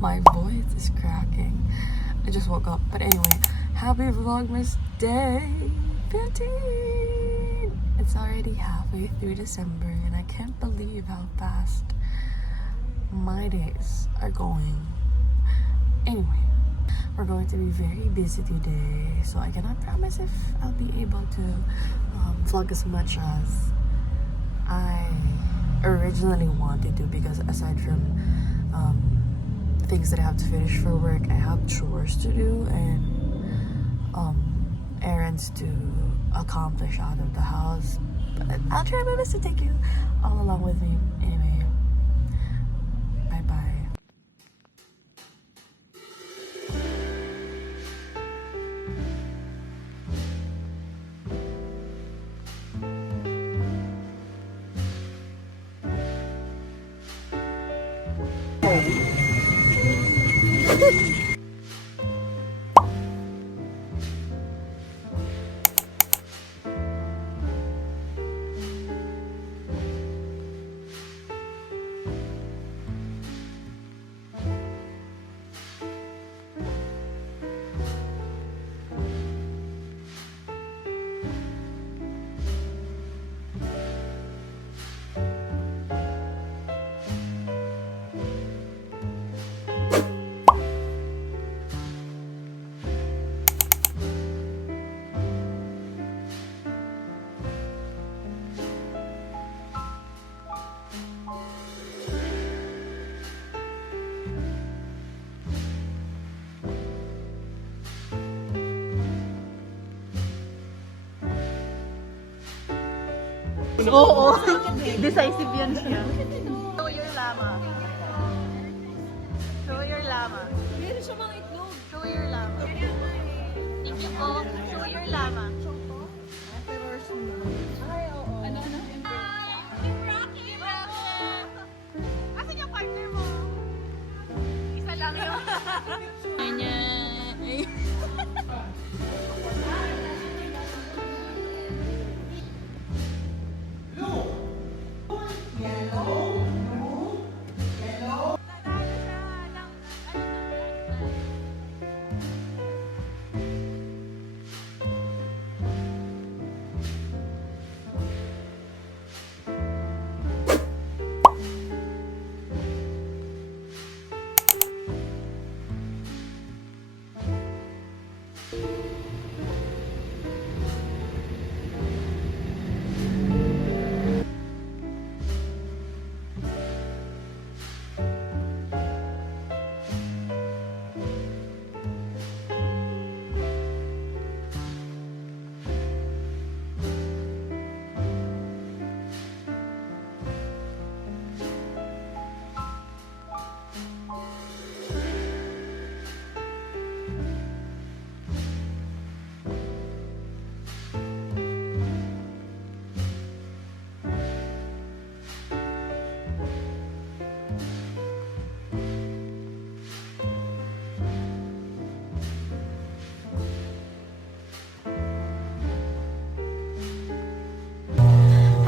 My voice is cracking. I just woke up. But anyway, happy Vlogmas Day 15! It's already halfway through December and I can't believe how fast my days are going. Anyway, we're going to be very busy today, so I cannot promise if I'll be able to vlog as much as I originally wanted to, because aside from things that I have to finish for work, I have chores to do and errands to accomplish out of the house. But I'll try my best to take you all along with me. Anyway, bye bye. Oo, decisive yan siya. Show your llama. Show your llama. Meron siya mga itlog. Show your llama. Thank you po. Show your llama. Ay, oo. Ano? Team Rocky! Team Rocky! Asan yung partner mo? Isa lang yun.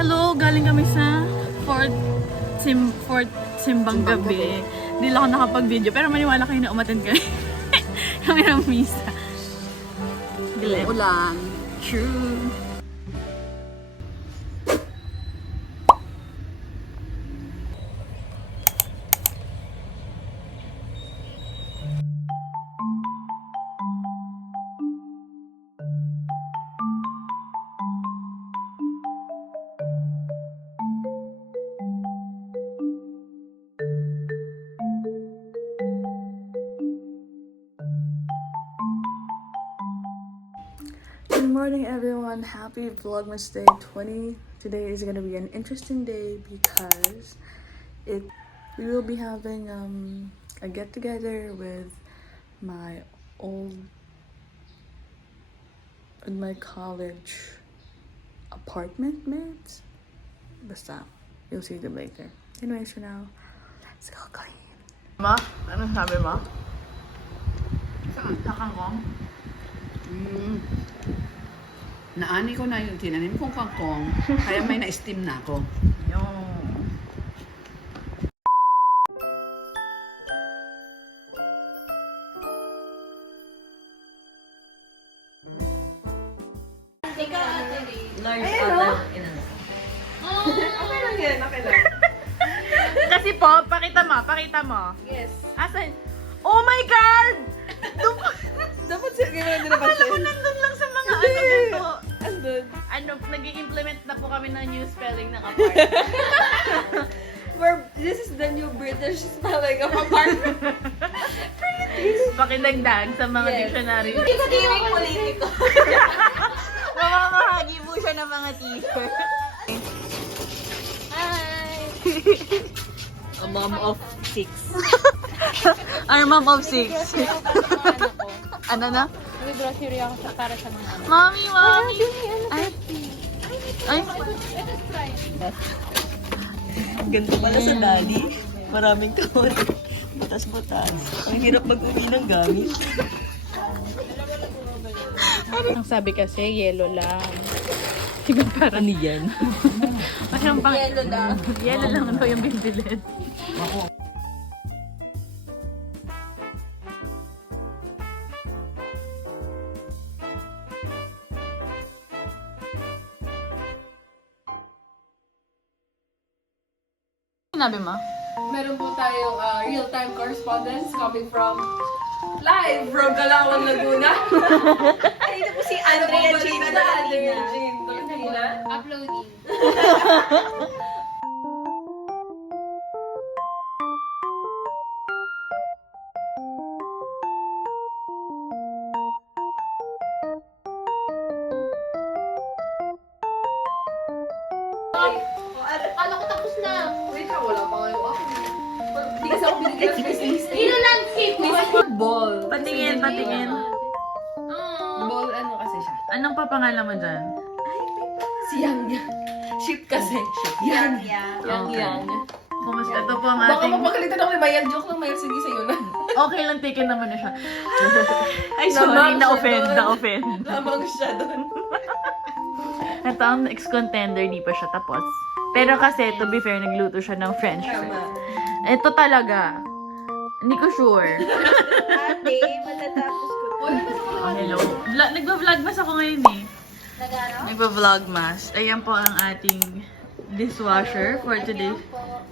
Hello, galing kami sa Fort Simbang Gabi. Hindi lang ako nakapag-video, pero maniwala kayo na umattend kami. Kami ng misa. Gleb. Ulan. True. Good morning everyone, happy Vlogmas Day 20. Today is gonna be an interesting day because we will be having a get together with my college apartment mates. Basta, you'll see them later. Anyways, for now, let's go clean. Ma, ano sabi mo? Saan? Sa kangkong? Naani ko na yung tinanim kong kangkong, kaya may na-steam na ako. Yung... Ika, Ate Ray. Large ata yung inano. Okay lang yan, okay lang. Kasi po, pakita mo. Yes. Asan? Oh my God! Dapat siya, gano'n din naman Akala ko nandun lang sa mga ano ganito. Andun. Ano, nag-i-implement na po kami ng new spelling ng apartment. This is the new British spelling of apartment. Pakidagdag sa mga dictionary. Hindi ko tiring politiko. Mamamahagi po siya ng mga t-shirt. Hi! A mom of 6. Our mom of 6. Ano na? Nag-grocery ako para sa mga ano. Mommy! Ay! Ay! Ganito pala sa daddy. Maraming kahon. Butas-butas. Ang hirap mag-uwi ng gamit. Ang sabi kasi, yellow lang. Diba parang Ano yan? parang pang... Yellow lang. Yellow lang ano yung bibilin. Sinabi mo? Meron po tayong real-time correspondence coming from live from Calauan, Laguna. Ay, ito po si Andrea Gina Andrea Jean Dolina. Uploading. Akala ko tapos na. Wait lang, wala pa ngayon ako. Hindi kasi ako binigyan ng space. Ino-landscape mo. Ball. Patingin. Ball, ano kasi siya? Anong papangalan mo dyan? Si Yang Yang. Ship kasi. Yang. Okay. Kumusta? Ito po ang Baka ating... mapagalitan ako ni Mayel. Joke lang, Mayel. Sige, sa'yo na. Okay lang, taken naman na siya. Ay, Lamang sorry, siya na-offend, doon. na-offend. Lamang siya doon. Ito ang ex-contender, di pa siya tapos. Pero kasi, to be fair, nagluto siya ng French fries. Ito talaga. Hindi ko sure. Ate, matatapos ko. Oh, hello. Nagba-vlog mas ako ngayon eh. Nag-ano? Nagba-vlog mas. Ayan po ang ating dishwasher for today. Po.